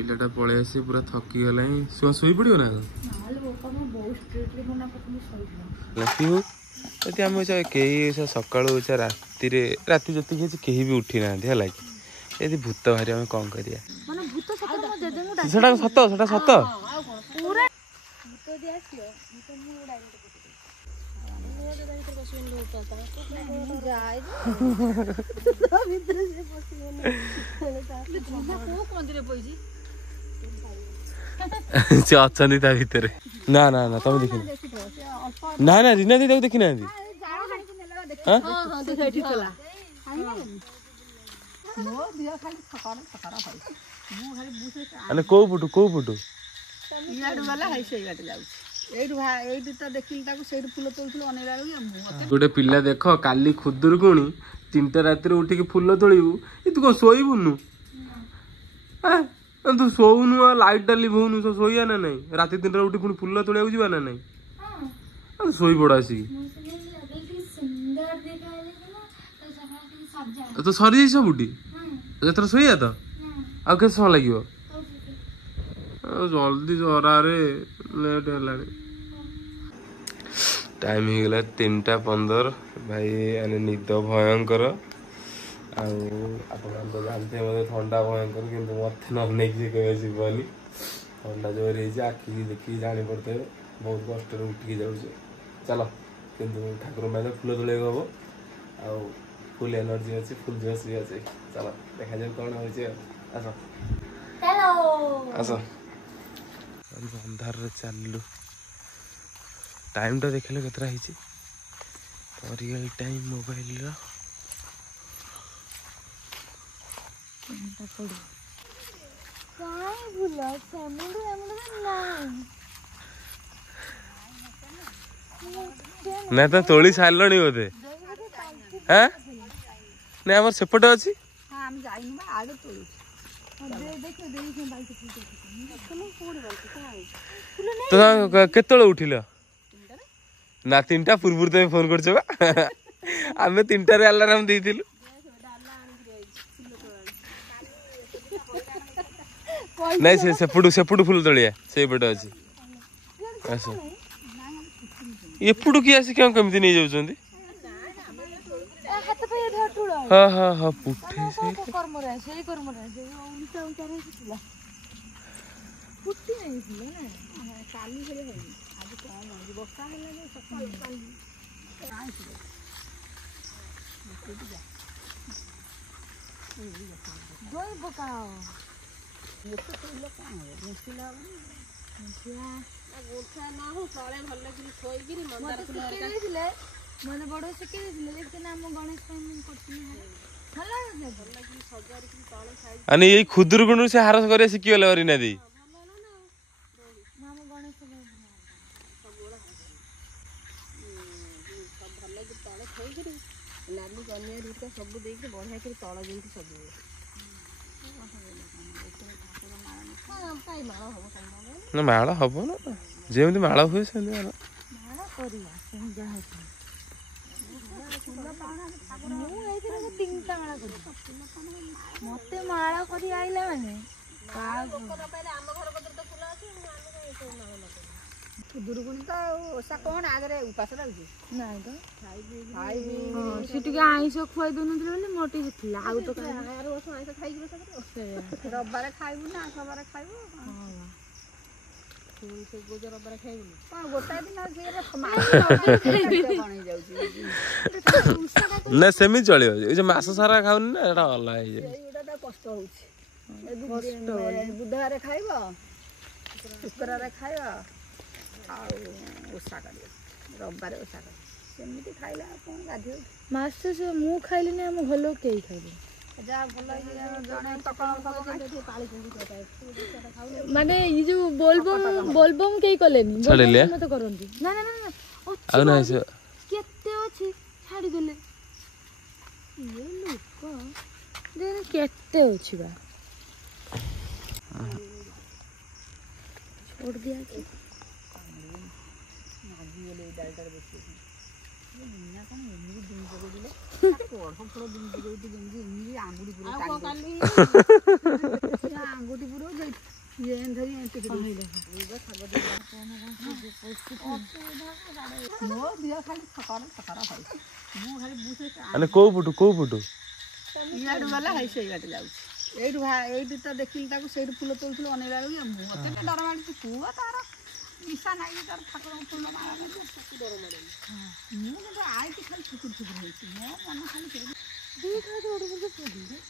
पिलाटा पळे आसी पूरा थकी गला सोई पड़ो ना आम कई सका राति जी कहीं भी उठी ना यदि भूत बाहरी आम कौन कर सत सत से अच्छा भितर ना ना ना तुम देखी ना ना रीना दी देखी ना कौ पुटू गोटे पिला देख काली खुदुरकुणी 3टा राति उठिक फुल तोड़ू तू कौन शोबुनु तू शोनु लाइट टा लिभौनु शोया ना नहीं राति 3टा उठी पुणी फुल तोड़ा जा ना नहीं शोई पड़ आसिक तो सरी जाई सबुटी जो शोया तो आ के समय लगे जल्दी जरा लेट है टाइम हो गला 3:15 भाई यानी निद भयंकर आप जानते मत ठंडा भयंकर कि मत नहीं कहे जीवनी ठंडा जोर आखि देखिए जानी पड़ते बहुत कष्ट उठिकी जाऊे चलो कि ठाकुर मैंने फुल तोड़ हम आ फुल एनर्जी अच्छी फुल जोश भी अच्छे चलो देखा जाए कौन हो आस अंधार चलू टाइम टा देख कतरा रियल टाइम मोबाइल ना तो तोली सारे बोधे हाँ ना आम सेपटे अच्छी तो केत उठिल ना 3टा पूर्व तुम फोन कर आम 3टारे अलार्म देलु नहीं सेपटू फुल तलिया से पटे अच्छी एपटू किए आसी क्यों कमी नहीं जाऊँ हाँ हाँ हाँ पुठे अने ये खुदुरकुणी से हारस कर शिखीगले रीना दी ना माड़ हम ना जमी माड़ हुए से मत माला कर आइला माने दुर्गुणी तो ओसा कौन आगे उपास रही ना तो आईस खुआई दौन मोटी आउ तो रबार खाइबू ना सबार खाइबू रबार खाइबू गोटाए दिन ना सेमी चलो मस सारा खाऊनी ना अलग कष्ट हो बुधवार खाइब शुक्रवार खाइब ओषा कर रबार ओषा कर सेमती खाइला कौन गाधे मास मु खाइली ना हम घर कई खाइबे माने ये जो बोलबम कई कलेनी मत करंती ना ना ना आ ना से केते अछि छाडी देले ये लोक देन केते अछि बा छोड़ दिया कि आजी ले डालटर बसी ना कौन एमनी दिन जगो दिले कोड़ हम थोड़ा दिन जगो दी गंजी एमनी आंगुड़ी पूरा आंगुठी पुरो ये धरी एंटी मो दिया खाली थकार थकार होई मो खाली बुसे अने को पुटु इयाडू वाला है से इयाडे जाउ एइडू तो देखिल ताको सेइडू फूल तोलथुल अनेला मते डर माडी पुआ तार निशा नाही तार ठाकुर फूल मारा नहीं डर माडी मु तो आई कि खाली छुकुर छुकुर होई मो मन खाली देखा तो ओडू पुदी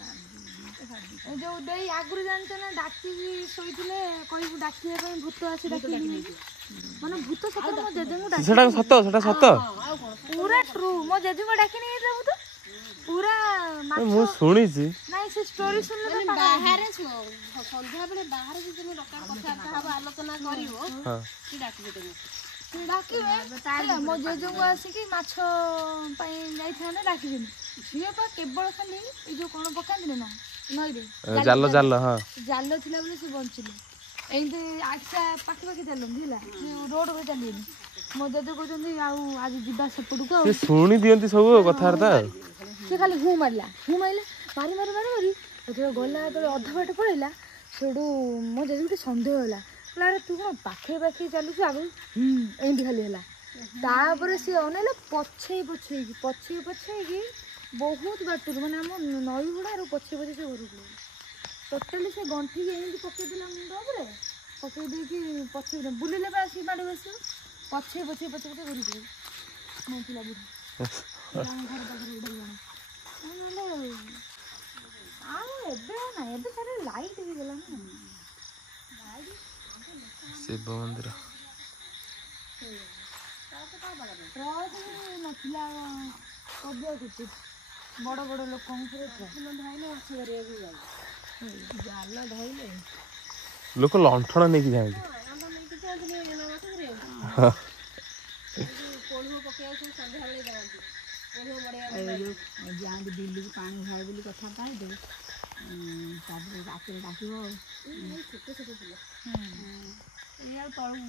जो देई आगुरु जानते ना डाकी सोईथिले कहबू डाकिया पई भूत आसी डाकी माने भूत सत मो जेजे को डाकी सेटा सत पूरा ट्रू मो जेजे को डाकी नहीं था भूत पूरा मु सुनी छी नहीं से स्टोरी सुनले तो बाहर संध्या बेले बाहर जे तुम लोका कथा हबा आलोचना करिवो की डाकी तुम डाकी मो जेजे को आसी कि माछ पई जाई थाने डाकी दिन झियो पा केवल खाली ए जो कोन पकांदी ना नई रे जाल हां जाल थिला बोले से बंचिले एंते आछा पाखी पाखी चलम दिला रोड रे चलिए मो जेजे कहते आउ आज जिबा सेपटू को से सुनी दियंती सब कथारता से खाली हूँ मारला मारी तो गला तो अधा बाट पड़ेगा सेठू मो जेजे गोटे सन्देह है अरे तू कौन पाखे पाखे चलु आग एमती खाली है तापर सी अनैला पछे बहुत बाटर मैंने आम नई गुड़ार पछे से घर टोटाली से गंठी एमती पकईदेला मुंड उपर पकईदे पछे बुलिले आसिक माड़ बस पछे घर बुढ़ी घर पाखे लाइट शिव मंदिर बड़ बड़ लोक लोक लंठन नहीं जाए जाती बिल्ली को पानी भाई बोली कथा पाई दे रात डाक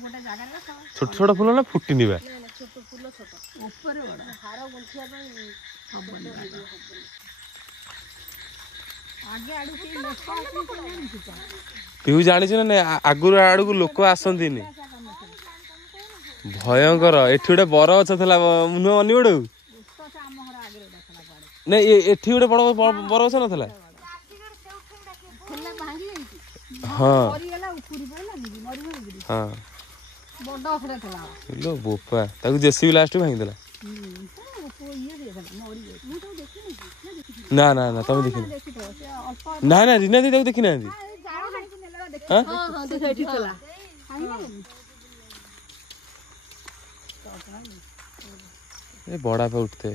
गोटे जगह छोट छोट फूल ना फुटी निबा छोट फूल छोट ऊपर बड़ हार गुंथिया आगे आड़ू के पिहू जानी ना आगुर आड़ को लोक आसती भयंकर एठी गोटे बर गछ था नुह अनी गोटे नहीं एठी गोटे बड़ बर गछ ना हाँ हाँ लो बोपा ताकू जेसीबी लास्ट भांगी देला ना ना ना तुम देखी ना ना रीना दी ताकू देखी ना हां हां देखि चला ए बड़ा पे उठते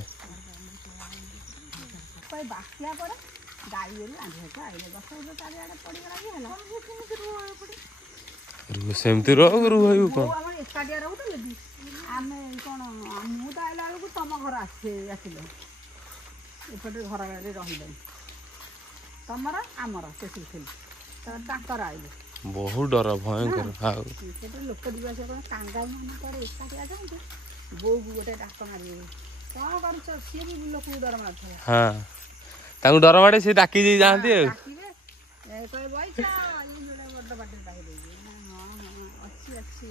कोई बास्या पड़े गाड़ी रे आधे का आइले बस उधर चारे आड़े पड़ी गला की हला रू सेमती रो भाई को हमर एकाडिया रहू तो लदी आमे कोन मु त आइला को तम घर आसिले एपटे घर गाड़ी रहिले तमरा आमरा से सिलसिल त ताकर आइले बहुत डर भयंकर हाउ सेटे लोक दिवा से कोन कांगा मन करे एकाडिया जाऊ बो गोटे डाक मारी कोन करछ से भी लोक डर मारथला हां ताकू डर मारे से डाकी जी जानती है ए कोई बैठा ई जोड़ा बड़ बाटे पाई दे हां अच्छी अच्छी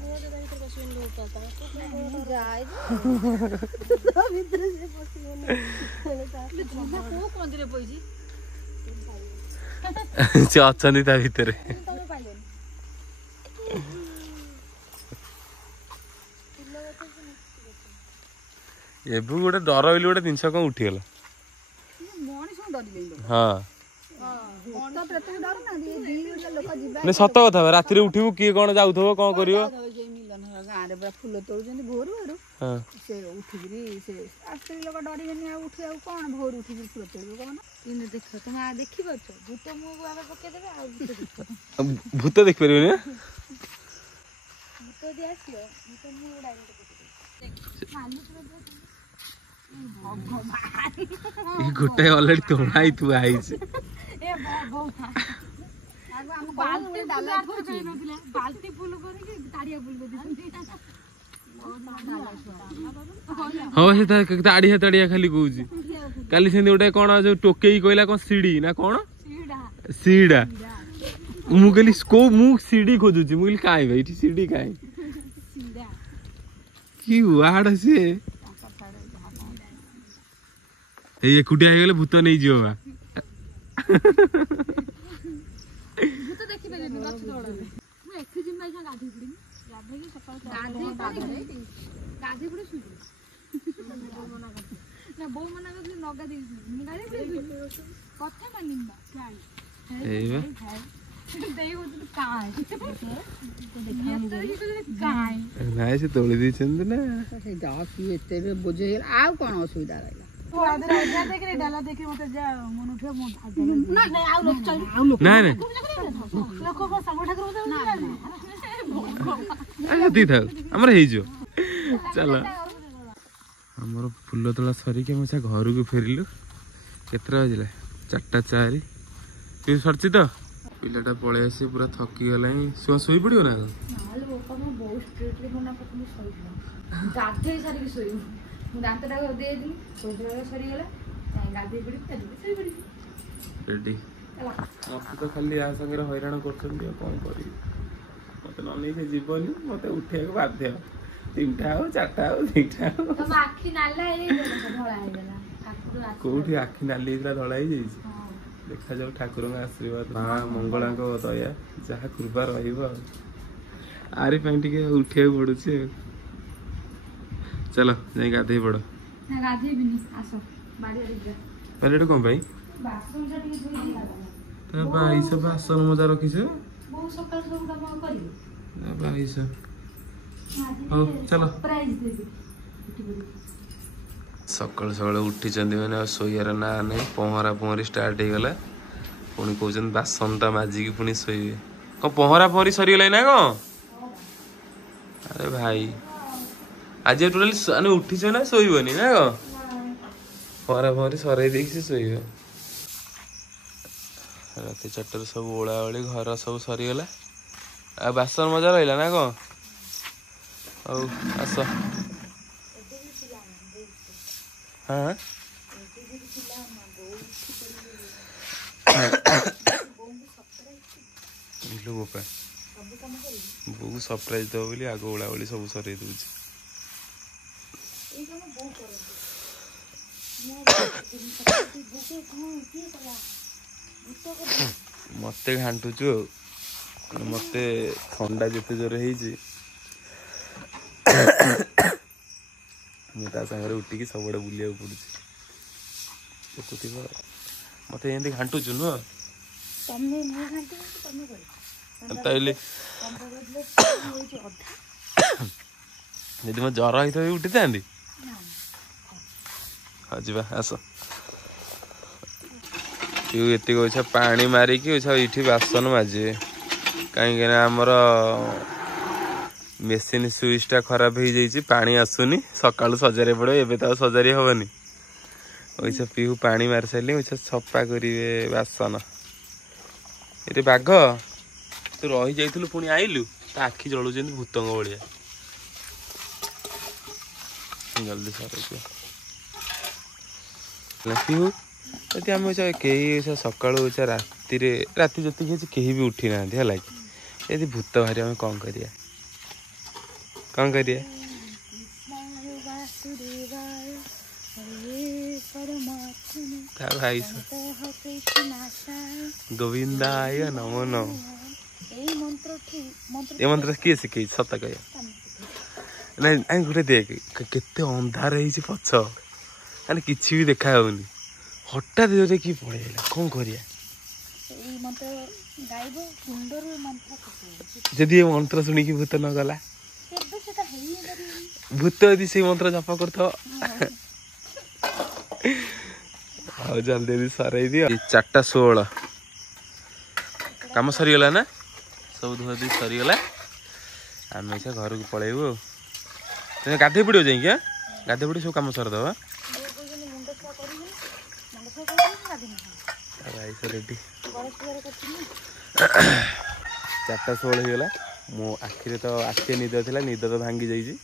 मोर दाई तो सुन लो पता जाय तो भीतर से पसियोन ले झुना को मंदिर पइजी से अछंदी ता भीतर तमे पाइयोन एबु गोटे डर होइल गोटे जिनस को उठी गला हाँ नहीं सत कथा राति उठू किए कौन जाऊ कौन कर फूल तोड़ भोर से उठिकी स्त्री लोक डर उठी कौन भोर उठिक फूल तोड़ कौन देख तुम देखी पार्छ भूत मुँह आगे पकईदे भूत देख पारे भूत दी आस भूत मुँह गोटे अलरेडी तोड़ाई तू आई बाल्टी फुल ताड़िया फुल हाँ से ताड़िया ताड़िया खाली कहूँ काली से गोटे कौन जो टोकई कहला कौन सीढ़ी ना कौन सीढ़ा मु कहली को मु सीढ़ी खोजुची मु कहली काई भाई इठी सीढ़ी काई की वाड से ए एकुटिया हे गेले भूत नै जियो बा भूत देखि बेले गछ तोड़ मु एकि जिम भाई गाधी पड़ी गाधी के सकाळ गाधी पड़ी सुई ना बो मना कर न गाधी मु गाधी पड़ी कथा मानिबा काई एबा देई हो तो काय काय नाय से तोड़ी दी चंद ना से जा की एते बोझे आ कोन असुविधा रहला तू आदर जा देख रे डाला देख मते जा मन उठे मो ना आ लोक चल ना ना लोक को संग ठाकुर मते आ दी था हमर हे जो चलो हमर फूल तोला सरी के मछा घर को फेरिलु केतरा बजला 4:04 तू सरची तो पिलाटा पळे आसी पूरा थकी गला सोई पड़ियो ना नाले बापा मैं बहुत स्ट्रेटली मना करनी सोई गाधे सारी की सोई मु दांतटा दे दी सोई सरी गला गाधे पड़ी तभी सोई पड़ी रेडी मत तो खाली आ संगे हैरान करछन कोन करी मत न नहीं से जीवनी मत उठे के बाध्य 3टा हो 4टा हो 2टा हो तो आखी नाला हे धोला हे गला ठाकुर कोठी आखि नाली इतला धळा ही जाई देखा जाऊ ठाकुर का आशीर्वाद माँ मंगला को दया जहाँ कृपा रहिबो आरी ପାଇଁ ଟିକେ उठिया पड़ुଛି चलो जाई गाधे पड़ ना गाधे भी नहीं आसो बाड़ी आड़ी जा परेड कोन भाई बाथरूम जा टिके धोई दिला तो भाई सब आसन मजा रखिस बहुत सकाळ सब काम करियो भाई सब हो चलो प्राइस दे दे सकाल सकाल उठी मैंने शोयार ना नहीं पहरा पहरी स्टार्ट हो गला पुणी कौन बासनटा माजिकी पुणी शोबे कौन पहरा पहरी सरीगला ना कौन अरे भाई आज टोटाली उठी ना शोबनी ना कौन पहरा पहरी सर देखी शोब रात 4 सब ओला ओली घर सब सरीगला आ बासन मजा रहा ना कौन हौ आस हाँ बो को सरप्राइज दब बोली आग ओला ओली सब सर दूसरी मत घाटुचु मत ठंडा जिते जोर मुझे उठिकी सब बुलिया पड़ू देखुव मत एमती घाटुचु नुह जदि मो ज्वर होता उठी था हाँ जी आस ये पानी मारिकी ये बासन माजे कहीं आमर मेसीन स्विचटा खराब हो जाइए पानी आसुनी सकाळु सजारे पड़ो एबे तो सजारी हेनी वैसा पीहू पानी मारी सारे वैसा सफा करेंगे बासन ये बाघ तू रही जाइलु पुणी आइलु तो आखि जलुच भूतंग भाया जल्दी सर पीहू यदि आम कई सकाळु राति जी कहीं भी उठी ना है यदि भूत बाहरी आम कौन करिया कौन करिए भाई गोविंदाय नमो नमः ये मंत्र किए शिखे सत कह ना गोटे देख केते अंधार है पछ मैंने किसी भी देखा होनी हठात देखिए पड़ेगा कौन करिया जदि ये मंत्र शुणिकी भूत न गला भूत यदि से मंत्र जप कर जल्दी जल्दी सर दियो 4:16 कम सरीगला ना सब धुआधी सरीगला आम ऐसा घर को पलैबू गाधे पड़ो जाइए क्या गाधे पड़ी सब कम सरदेव रेडी 4:16 होगा मो आखिरे तो आखि निद था निद तो भांगी जाइए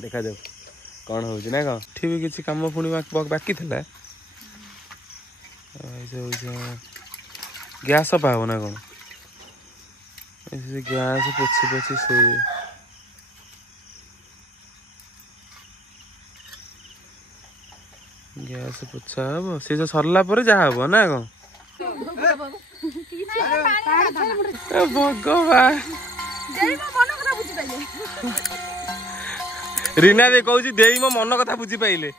देखा जाऊ कौन हो ना कौन ठीक भी किसी कम पुणी बाकी था ଗ୍ୟାସ୍ ସଫା ହବ ନା କଣ? ଗ୍ୟାସ୍ ପୋଛି ପୋଛି ସେ ଗ୍ୟାସ୍ ପୋଛା ହବ। ସେ ଯୋଉ ସରିଲା ପରେ ଯାହା ହବ ନା କଣ? ଭଗବାନ ରୀନା ଦେଇ କହୁଛି ଦେଇ ମୋ ମନ କଥା ବୁଝିପାଇଲେ।